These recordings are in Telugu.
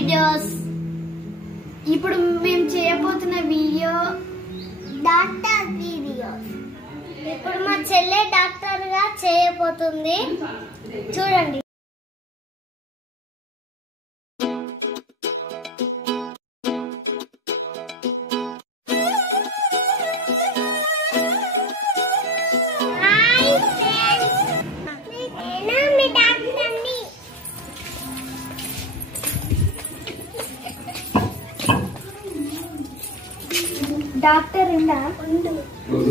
వీడియోస్. ఇప్పుడు మేము చేయబోతున్న వీడియో డాక్టర్ వీడియోస్. ఇప్పుడు మా చెల్లె డాక్టర్ గా చేయబోతుంది, చూడండి. డాక్టర్ ఉందా?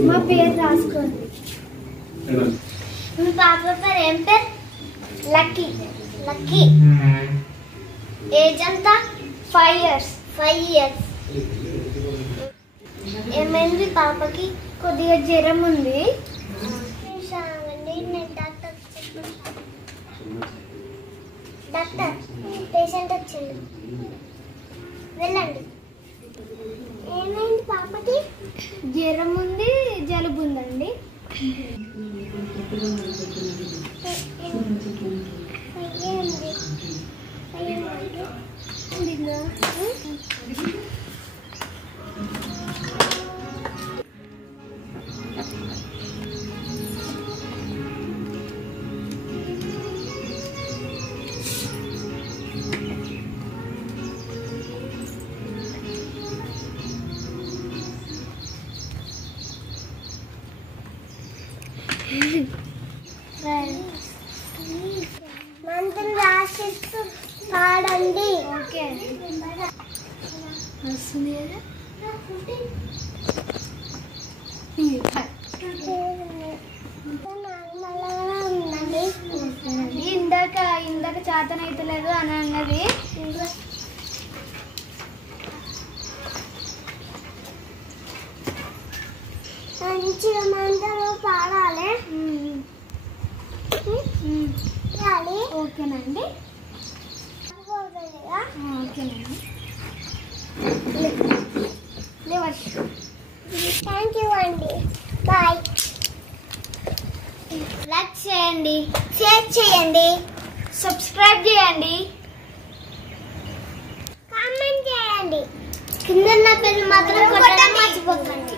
మా పేరు రాసుకోండి. మీ పాప పేరు ఏం పేరు? లక్కీ. లక్కీ. ఏజ్ ఎంత? 5 years. 5 years. ఏమైంది పాపకి? కొద్దిగా జ్వరం ఉంది. డాక్టర్ పేషెంట్ వచ్చింది, వెళ్ళండి. ఏమైంది పాపకి? జ్వరం ఉంది, జలుబు ఉందండి. మంత్రులు రాసిస్తూ పాడండి. ఓకే వస్తుంది కదా. ఇందాక చేతనైతలేదు అని అన్నది. మంచిగా మంత్రులు పాడాలి. ఓకేనండి. ఓకేనండి. థ్యాంక్ యూ అండి. బాయ్. లైక్ చేయండి, షేర్ చేయండి, సబ్స్క్రైబ్ చేయండి, కామెంట్ చేయండి. కింద నా పేరు మాత్రం కొట్టడం మర్చిపోకండి.